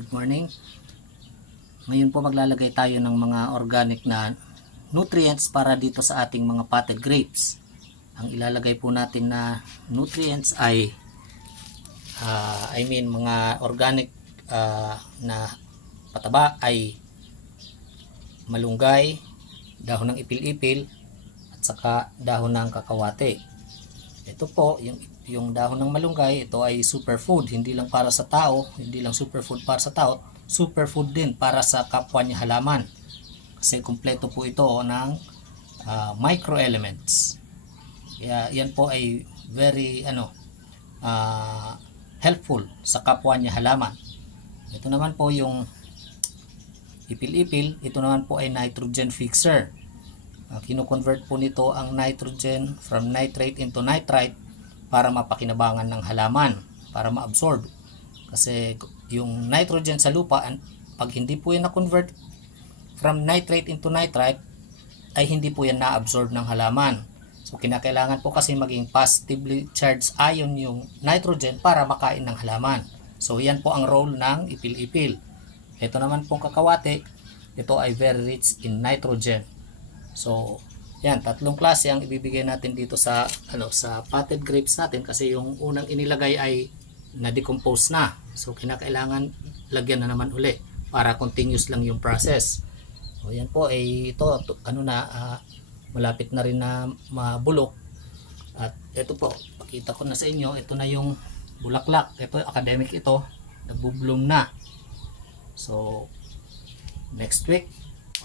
Good morning. Ngayon po maglalagay tayo ng mga organic na nutrients para dito sa ating mga potted grapes. Ang ilalagay po natin na nutrients ay ah, I mean mga organic ah, na pataba ay malunggay, dahon ng ipil-ipil at saka dahon ng kakawate. Ito po, yung, yung dahon ng malunggay, ito ay superfood. Hindi lang para sa tao, hindi lang superfood para sa tao, superfood din para sa kapwa niya halaman. Kasi kumpleto po ito ng ah, microelements. Kaya yan po ay very ano ah, helpful sa kapwa niya halaman. Ito naman po yung ipil-ipil, ito naman po ay nitrogen fixer. Uh, kino-convert po nito ang nitrogen from nitrate into nitrite para mapakinabangan ng halaman, para ma-absorb. Kasi yung nitrogen sa lupa, pag hindi po yan na-convert from nitrate into nitrite, ay hindi po yan na-absorb ng halaman. So kinakailangan po kasi maging positively charged ion yung nitrogen para makain ng halaman. So yan po ang role ng ipil-ipil. Ito naman pong kakawate, ito ay very rich in nitrogen. So, yan, tatlong klase ang ibibigay natin dito sa ano sa potted grapes natin kasi yung unang inilagay ay na-decompose na. So, kinakailangan lagyan na naman uli para continuous lang yung process. So, yan po ay ito to- ano na ah, malapit na rin na mabulok. At ito po, pakita ko na sa inyo, ito na yung bulaklak. Ito academic ito, nagbo-bloom na. So, next week,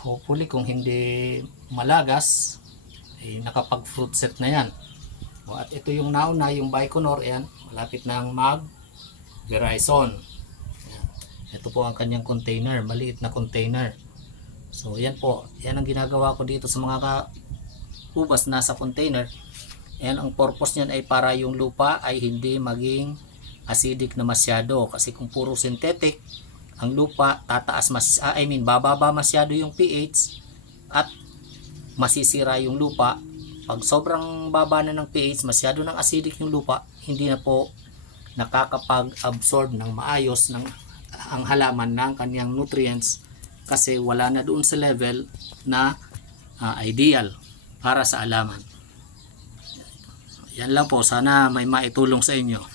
hopefully kung hindi malagas, eh, nakapag-fruit set na yan. O, at ito yung nauna, yung Baikonur, yan, malapit na ang mag Verizon. Ito po ang kanyang container, maliit na container. So, yan po. Yan ang ginagawa ko dito sa mga ka ubas nasa container. Yan ang purpose niyan ay para yung lupa ay hindi maging acidic na masyado kasi kung puro synthetic ang lupa tataas mas ah, I mean bababa masyado yung pH at masisira yung lupa pag sobrang baba na ng pH masyado ng acidic yung lupa hindi na po nakakapag-absorb ng maayos ng ang halaman ng kanyang nutrients kasi wala na doon sa level na ah, ideal para sa halaman. Yan lang po, sana may maitulong sa inyo.